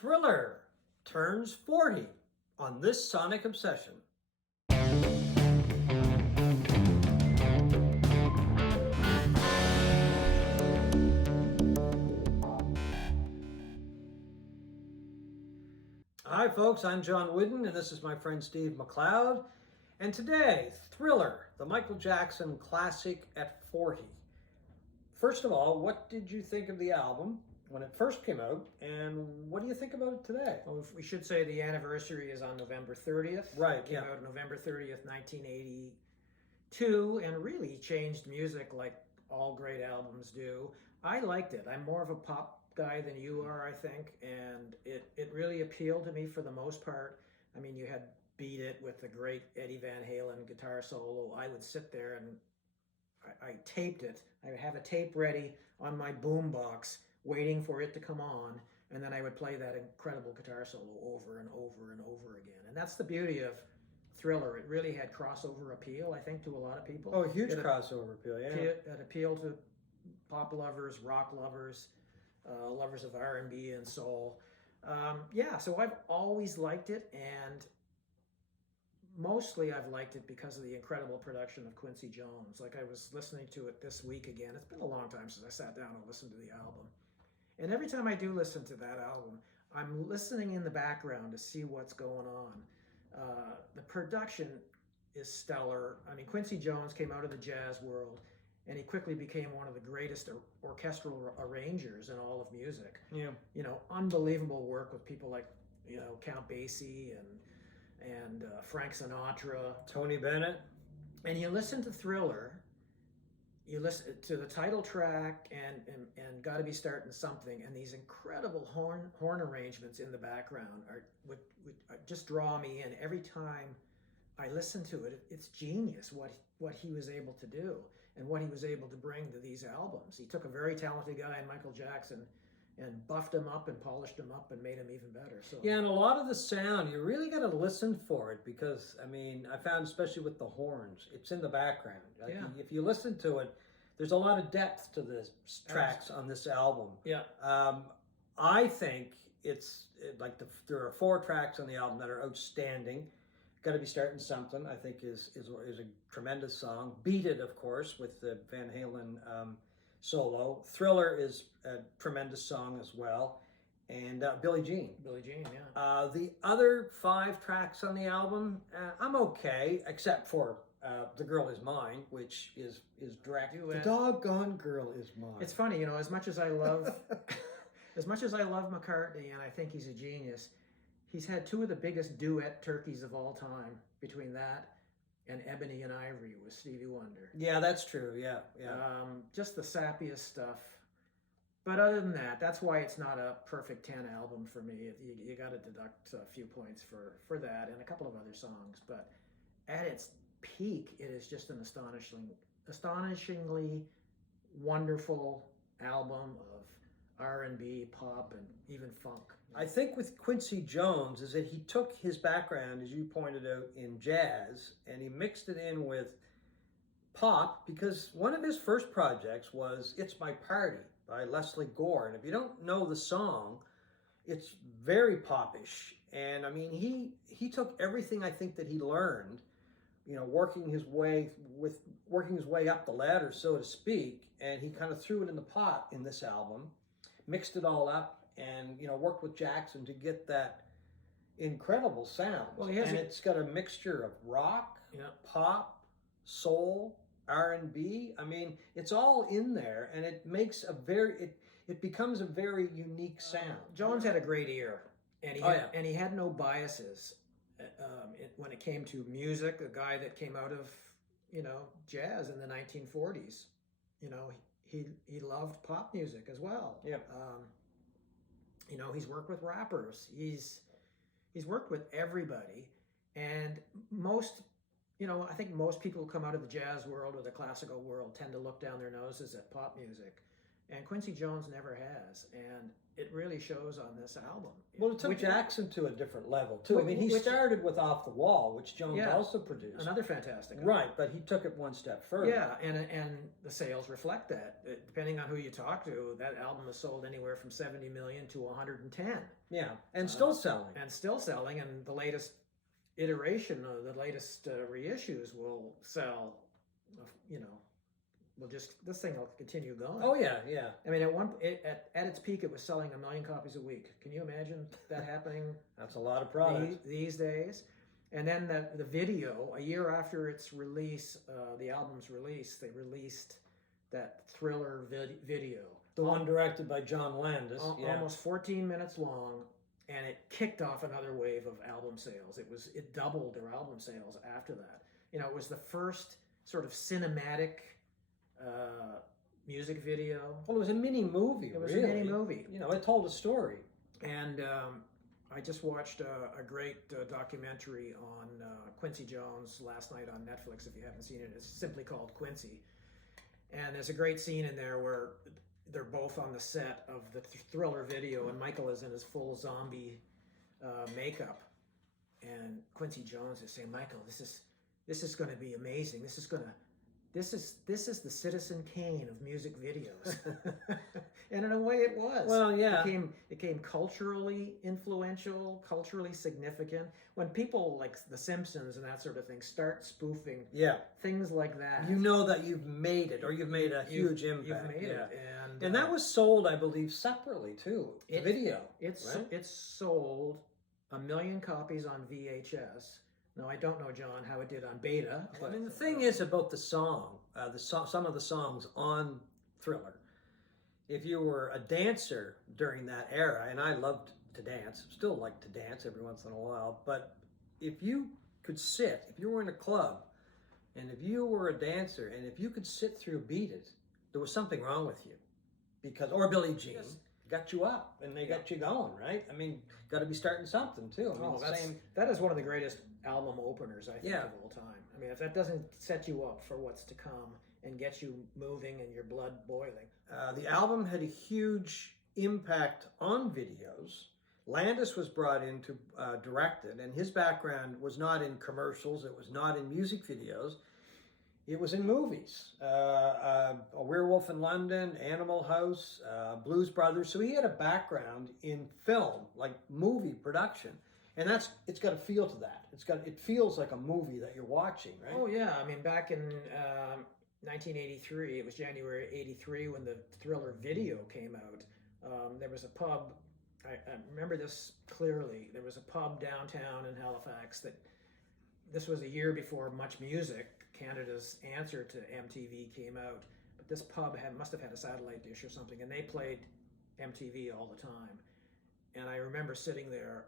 Thriller turns 40 on this Sonic Obsession. Hi folks, I'm John Wooden and this is my friend Steve McLeod. And today, Thriller, the Michael Jackson classic at 40. First of all, what did you think of the album when it first came out, and what do you think about it today? Well, we should say the anniversary is on November 30th. Right, It came yeah. out November 30th, 1982, and really changed music like all great albums do. I liked it. I'm more of a pop guy than you are, I think, and it really appealed to me for the most part. I mean, you had Beat It with the great Eddie Van Halen guitar solo. I would sit there and I taped it. I would have a tape ready on my boombox waiting for it to come on, and then I would play that incredible guitar solo over and over and over again. And that's the beauty of Thriller. It really had crossover appeal, I think, to a lot of people. Oh, a huge crossover appeal, yeah. It appealed to pop lovers, rock lovers, lovers of R&B and soul. So I've always liked it, and mostly I've liked it because of the incredible production of Quincy Jones. Like, I was listening to it this week again. It's been a long time since I sat down and listened to the album. And every time I do listen to that album, I'm listening in the background to see what's going on. The production is stellar. I mean, Quincy Jones came out of the jazz world, and he quickly became one of the greatest orchestral arrangers in all of music. Yeah. You know, unbelievable work with people like, Count Basie and Frank Sinatra. Tony Bennett. And you listen to Thriller, you listen to the title track and Gotta Be Starting Something, and these incredible horn arrangements in the background would just draw me in. Every time I listen to it, it's genius what he was able to do and what he was able to bring to these albums. He took a very talented guy, Michael Jackson, and buffed him up and polished him up and made him even better. So yeah, and a lot of the sound, you really got to listen for it because, I mean, I found especially with the horns, it's in the background. Like, yeah. If you listen to it, there's a lot of depth to the tracks on this album. Yeah. I think there are 4 tracks on the album that are outstanding. Got to Be Starting Something, I think, is a tremendous song. Beat It, of course, with the Van Halen solo. Thriller is a tremendous song as well. And Billie Jean. Billie Jean, yeah. The other 5 tracks on the album, I'm okay, except for The Girl Is Mine, which is direct. The doggone girl is mine. It's funny, as much as I love McCartney, and I think he's a genius, he's had 2 of the biggest duet turkeys of all time between that and Ebony and Ivory with Stevie Wonder. Yeah, that's true. Yeah. Just the sappiest stuff. But other than that, that's why it's not a perfect 10 album for me. You got to deduct a few points for that and a couple of other songs. But at its peak, it is just an astonishingly wonderful album of R&B, pop, and even funk. I think with Quincy Jones is that he took his background, as you pointed out, in jazz, and he mixed it in with pop, because one of his first projects was It's My Party by Leslie Gore. And if you don't know the song, it's very popish. And I mean, he took everything I think that he learned, working his way up the ladder, so to speak, and he kind of threw it in the pot in this album, mixed it all up, and worked with Jackson to get that incredible sound. Well, it's got a mixture of rock, pop, soul, R&B. I mean, it's all in there, and it makes it becomes a very unique sound. Jones had a great ear, and he had no biases when it came to music. A guy that came out of jazz in the 1940s. He loved pop music as well. Yeah. He's worked with rappers. He's worked with everybody, and I think most people who come out of the jazz world or the classical world tend to look down their noses at pop music, and Quincy Jones never has, and it really shows on this album. Well, it took Jackson to a different level too. I mean, he started with Off the Wall, which Jones also produced. Another fantastic album. Right, but he took it one step further. Yeah, and the sales reflect that. Depending on who you talk to, that album has sold anywhere from 70 million to 110. Yeah, and still selling. And still selling, and the latest iteration, the latest reissues will sell, this thing will continue going. Oh yeah, yeah. I mean, at its peak, it was selling 1 million copies a week. Can you imagine that happening? That's a lot of product these days. And then the video, a year after its release, the album's release, they released that Thriller video. The one directed by John Landis. Almost 14 minutes long, and it kicked off another wave of album sales. It doubled their album sales after that. It was the first sort of cinematic music video. Well, it was a mini movie. It was a mini movie. It told a story. And I just watched a great documentary on Quincy Jones last night on Netflix. If you haven't seen it, it's simply called Quincy. And there's a great scene in there where they're both on the set of the Thriller video, and Michael is in his full zombie makeup. And Quincy Jones is saying, "Michael, this is going to be amazing. This is the Citizen Kane of music videos." And in a way it was. Well, yeah. It became culturally influential, culturally significant. When people like The Simpsons and that sort of thing start spoofing things like that. You know that you've made it, or you've made a huge impact. You've made it. And that was sold, I believe, separately too. Video. It's sold 1 million copies on VHS. Now, I don't know, John, how it did on beta. But the thing is about the song, some of the songs on Thriller, if you were a dancer during that era, and I loved to dance, still like to dance every once in a while, but if you could sit, if you were in a club, and if you were a dancer, and if you could sit through Beat It, there was something wrong with you. Or Billie Jean. Got you up, and they got you going, right? I mean, got to be starting something too. That is one of the greatest album openers, I think, of all time. I mean, if that doesn't set you up for what's to come and get you moving and your blood boiling. The album had a huge impact on videos. Landis was brought in to direct it, and his background was not in commercials. It was not in music videos. It was in movies. A Werewolf in London, Animal House, Blues Brothers. So he had a background in film, like movie production. And it's got a feel to that. It feels like a movie that you're watching, right? Oh yeah, I mean, back in 1983, it was January '83 when the Thriller video came out. There was a pub. I remember this clearly. There was a pub downtown in Halifax this was a year before Much Music, Canada's answer to MTV, came out. But this pub must have had a satellite dish or something, and they played MTV all the time. And I remember sitting there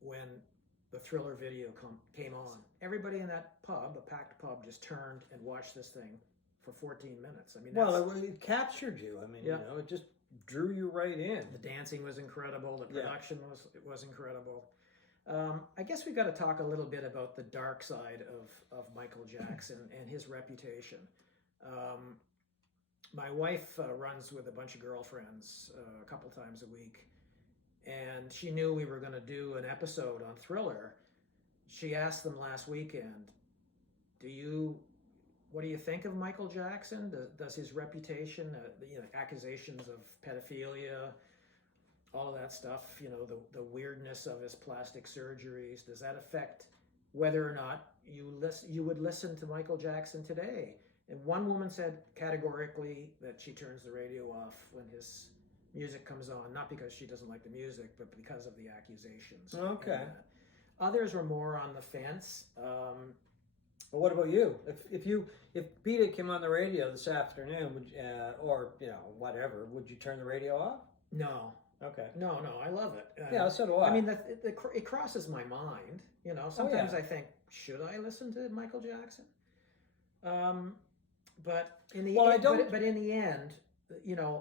when the Thriller video came on. Everybody in that pub, a packed pub, just turned and watched this thing for 14 minutes. I mean, it captured you. I mean, it just drew you right in. The dancing was incredible. The production was incredible. I guess we've got to talk a little bit about the dark side of Michael Jackson and his reputation. My wife runs with a bunch of girlfriends a couple times a week, and she knew we were going to do an episode on Thriller. She asked them last weekend, what do you think of Michael Jackson? Does his reputation, accusations of pedophilia, all of that stuff, the weirdness of his plastic surgeries, does that affect whether or not you would listen to Michael Jackson today? And one woman said categorically that she turns the radio off when his music comes on, not because she doesn't like the music, but because of the accusations. Okay. Others were more on the fence. Well, what about you? If Beat It came on the radio this afternoon, or whatever, would you turn the radio off? No. Okay. No, I love it. Yeah, so do I. I mean, it crosses my mind. Sometimes I think, should I listen to Michael Jackson? But in the end, but in the end,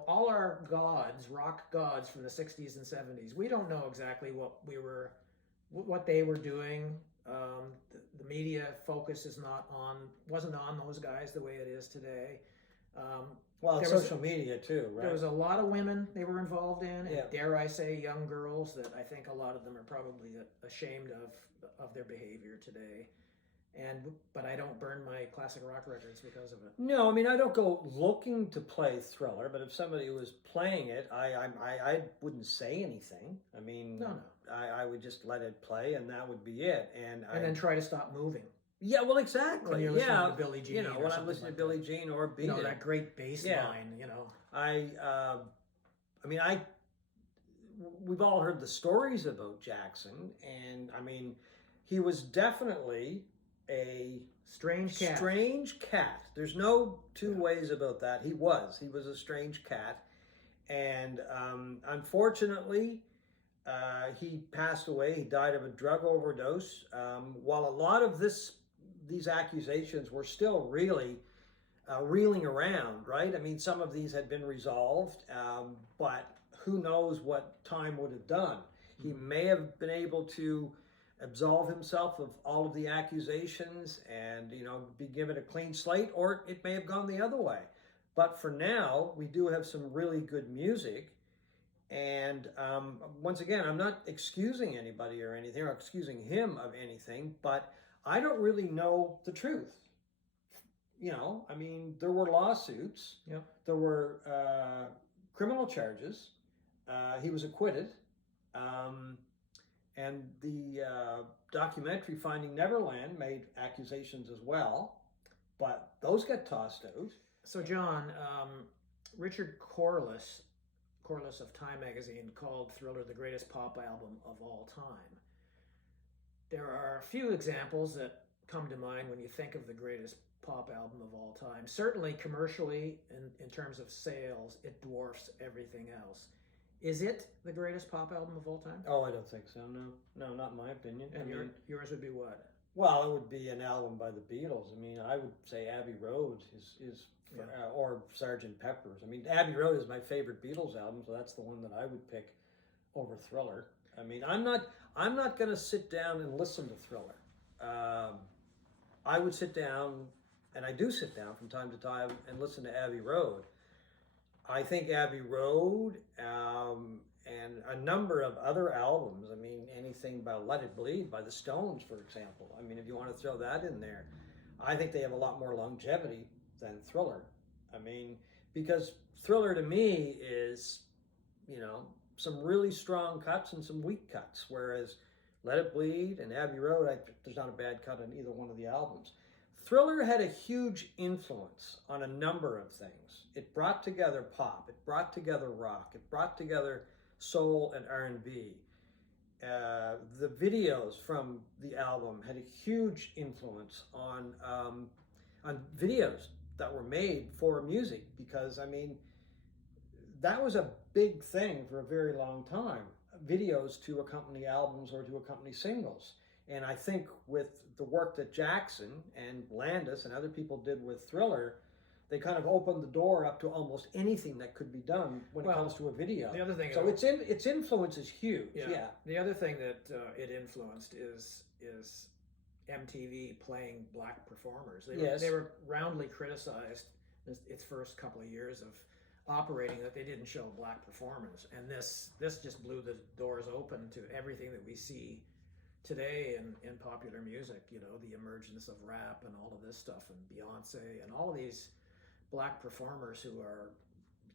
all our gods, rock gods from the 60s and 70s, we don't know exactly what they were doing. The media focus wasn't on those guys the way it is today. Well, There was- social media too, right? There was a lot of women they were involved in, and Yeah. dare I say, young girls that I think a lot of them are probably ashamed of their behavior today. But I don't burn my classic rock records because of it. No, I mean I don't go looking to play Thriller, but if somebody was playing it, I wouldn't say anything. I mean, No. I would just let it play, and that would be it. And then try to stop moving. yeah, well, exactly. When you're listening to Billie Jean, you know, or when I'm something listening like to Billie that. Jean or Beat You know, It, that great bass Yeah. line. You know, we've all heard the stories about Jackson, and I mean, he was definitely a strange cat. strange cat. There's no two ways about that. He was a strange cat, and unfortunately, he passed away. He died of a drug overdose. While a lot of these accusations were still really reeling around, right? I mean, some of these had been resolved, but who knows what time would have done. He may have been able to absolve himself of all of the accusations and, you know, be given a clean slate, or it may have gone the other way. But for now, we do have some really good music. And once again, I'm not excusing anybody or anything, or excusing him of anything, but I don't really know the truth. You know, I mean, there were lawsuits. Yep. There were criminal charges. He was acquitted. And the documentary Finding Neverland made accusations as well, but those got tossed out. So, John, Richard Corliss of Time magazine called Thriller the greatest pop album of all time. There are a few examples that come to mind when you think of the greatest pop album of all time. Certainly commercially, in terms of sales, it dwarfs everything else. Is it the greatest pop album of all time? Oh, I don't think so. No, not in my opinion. And yours would be what? Well, it would be an album by the Beatles. I mean, I would say Abbey Road is or Sgt. Pepper's. I mean, Abbey Road is my favorite Beatles album, so that's the one that I would pick over Thriller. I mean, I'm not going to sit down and listen to Thriller. I would sit down, and I do sit down from time to time and listen to Abbey Road. I think Abbey Road and a number of other albums, I mean, anything by Let It Bleed by the Stones, for example. I mean, if you want to throw that in there, I think they have a lot more longevity than Thriller. I mean, because Thriller to me is, you know, some really strong cuts and some weak cuts, whereas Let It Bleed and Abbey Road, there's not a bad cut on either one of the albums. Thriller had a huge influence on a number of things. It brought together pop, it brought together rock, it brought together soul and R&B. The videos from the album had a huge influence on videos that were made for music, because, I mean, that was a big thing for a very long time, videos to accompany albums or to accompany singles. And I think with the work that Jackson and Landis and other people did with Thriller, they kind of opened the door up to almost anything that could be done when it comes to a video. The other thing, so its influence is huge. Yeah. The other thing that it influenced is MTV playing black performers. They were roundly criticized its first couple of years of operating that they didn't show black performers, and this just blew the doors open to everything that we see today in popular music. You know, the emergence of rap and all of this stuff, and Beyonce and all of these black performers who are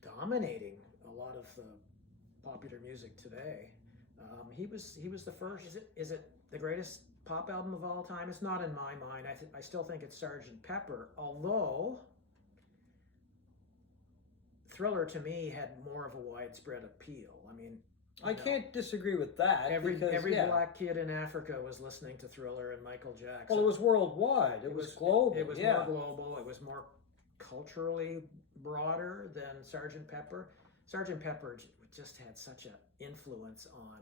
dominating a lot of the popular music today. He was the first. Is it the greatest pop album of all time? It's not in my mind. I still think it's Sgt. Pepper, although Thriller to me had more of a widespread appeal. I mean, I can't disagree with that. Every black kid in Africa was listening to Thriller and Michael Jackson. Well, it was worldwide. It was global. It was more global. It was more culturally broader than Sgt. Pepper. Sgt. Pepper just had such an influence on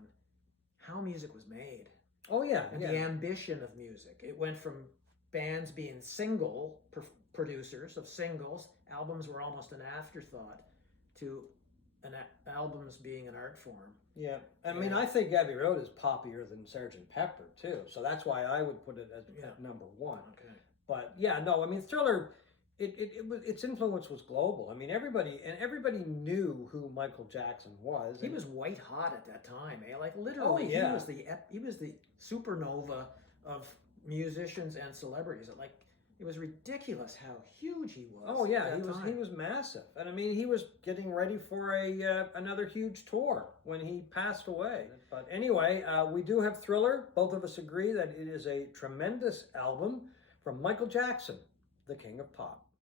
how music was made. Oh, yeah. And the ambition of music. It went from bands being single producers of singles, albums were almost an afterthought, to albums being an art form. Yeah. I mean, I think Abbey Road is poppier than Sgt. Pepper, too. So that's why I would put it at number one. Okay. But, yeah, no, I mean, Thriller, its influence was global. I mean, everybody knew who Michael Jackson was. He was white hot at that time, eh? Like Oh, literally, yeah. he was the supernova of musicians and celebrities. It was ridiculous how huge he was. Oh yeah, at that he time. was massive, and I mean he was getting ready for another huge tour when he passed away. But anyway, we do have Thriller. Both of us agree that it is a tremendous album from Michael Jackson, the King of Pop.